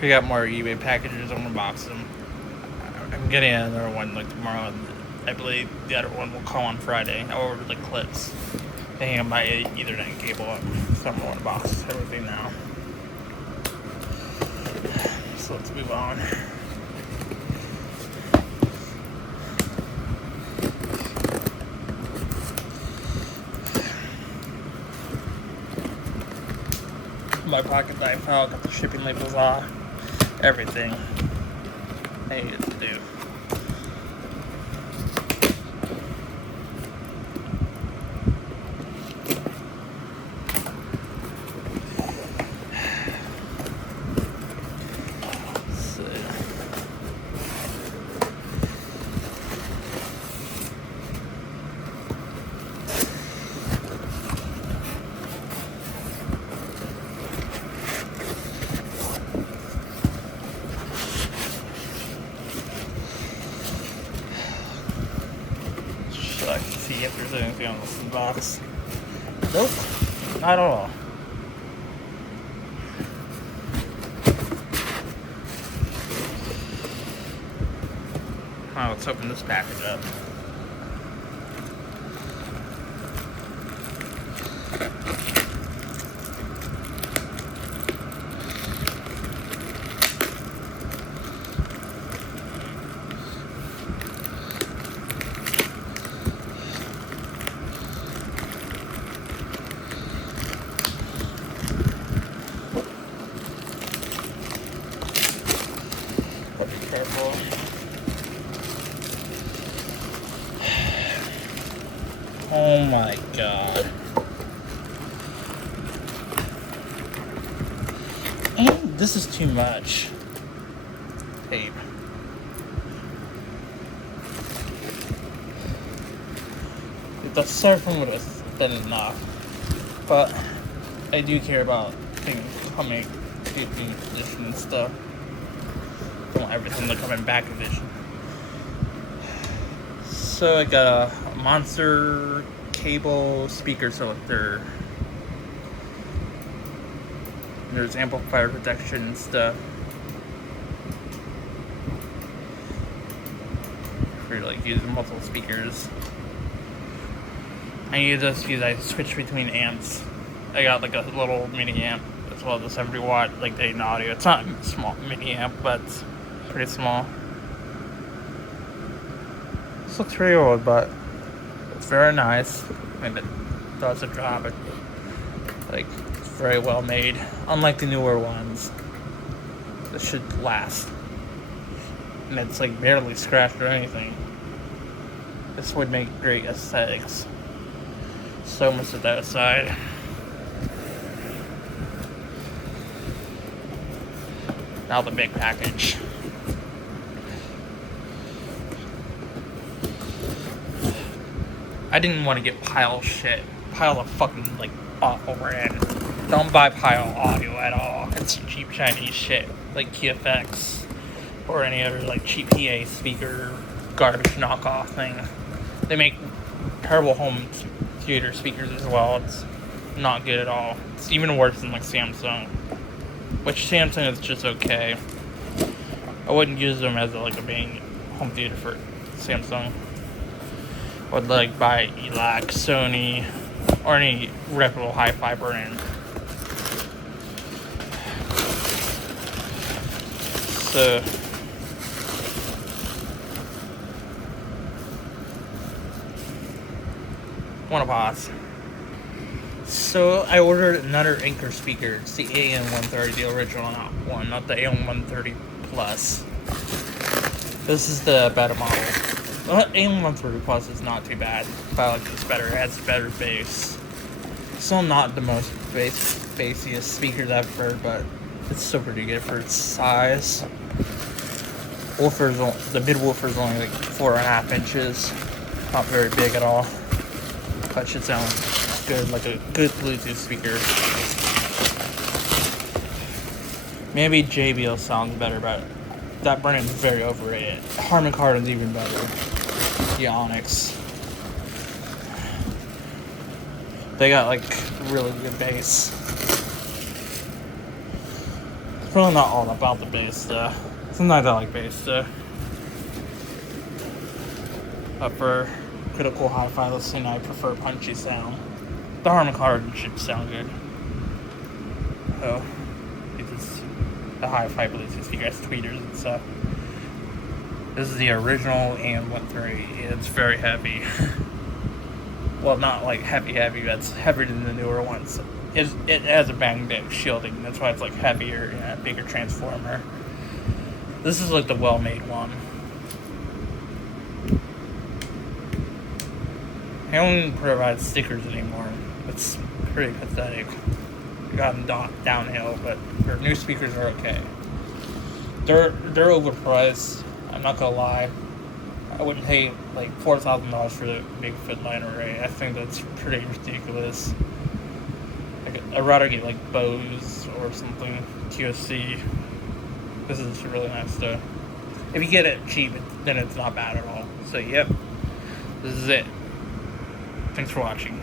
We got more eBay packages. I'm gonna box them. I'm getting another one like tomorrow. I believe the other one will call on Friday. I ordered the clips. I hang my Ethernet cable up. So I'm gonna box everything now. So let's move on. My pocket knife file, got the shipping labels off, everything I needed to do. So I can see if there's anything on this box. Nope, not at all. Let's open this package up. Be careful. Oh my god. And this is too much tape. The styrofoam would have been enough, but I do care about things coming in edition and stuff. I want everything to come in back edition. So I got a Monster cable speaker selector. There's amplifier protection and stuff for like using multiple speakers. I use this because I switch between amps. I got like a little mini amp as well as a 70 watt like Dayton Audio. It's not a small mini amp, but it's pretty small. This looks pretty old, but it's very nice. I mean, it does the job. It's like very well made. Unlike the newer ones, this should last. And it's like barely scratched or anything. This would make great aesthetics. So I'm gonna set that aside. Now the big package. I didn't want to get pile of fucking like awful brand. Don't buy Pile Audio at all. It's cheap Chinese shit like KFX or any other like cheap PA speaker garbage knockoff thing. They make terrible home theater speakers as well. It's not good at all. It's even worse than like Samsung, which Samsung is just okay. I wouldn't use them as like a main home theater for Samsung. I would like buy ELAC, Sony, or any reputable hi-fi brand. So wanna pause. So I ordered another Anchor speaker. It's the AM130, the original one, not the AM130 Plus. This is the better model. AM130 Plus is not too bad, but I like this better. It has better bass. Still not the most bassiest speakers I've heard, but it's still pretty good for its size. The mid woofer is only like 4.5 inches. Not very big at all. But it should sound good, like a good Bluetooth speaker. Maybe JBL sounds better, but that brand is very overrated. Harman Kardon's even better. The Onyx. They got like really good bass. Probably not all about the bass though. Sometimes I like bass though. But for critical hi-fi listening, I prefer punchy sound. The Harman Kardon should sound good. So, it's the hi-fi Bluetooth speakers, tweeters and stuff. This is the original AM13. It's very heavy. Well, not like heavy, but it's heavier than the newer ones. It has a magnetic shielding. That's why it's like heavier and a bigger transformer. This is like the well-made one. They don't even provide stickers anymore. It's pretty pathetic. Gotten downhill, but their new speakers are okay. They're overpriced. I'm not gonna lie. I wouldn't pay like $4,000 for the Bigfoot line array. I think that's pretty ridiculous. I'd rather get like Bose or something, QSC. This is really nice though. If you get it cheap, then it's not bad at all. So yep, this is it. Thanks for watching.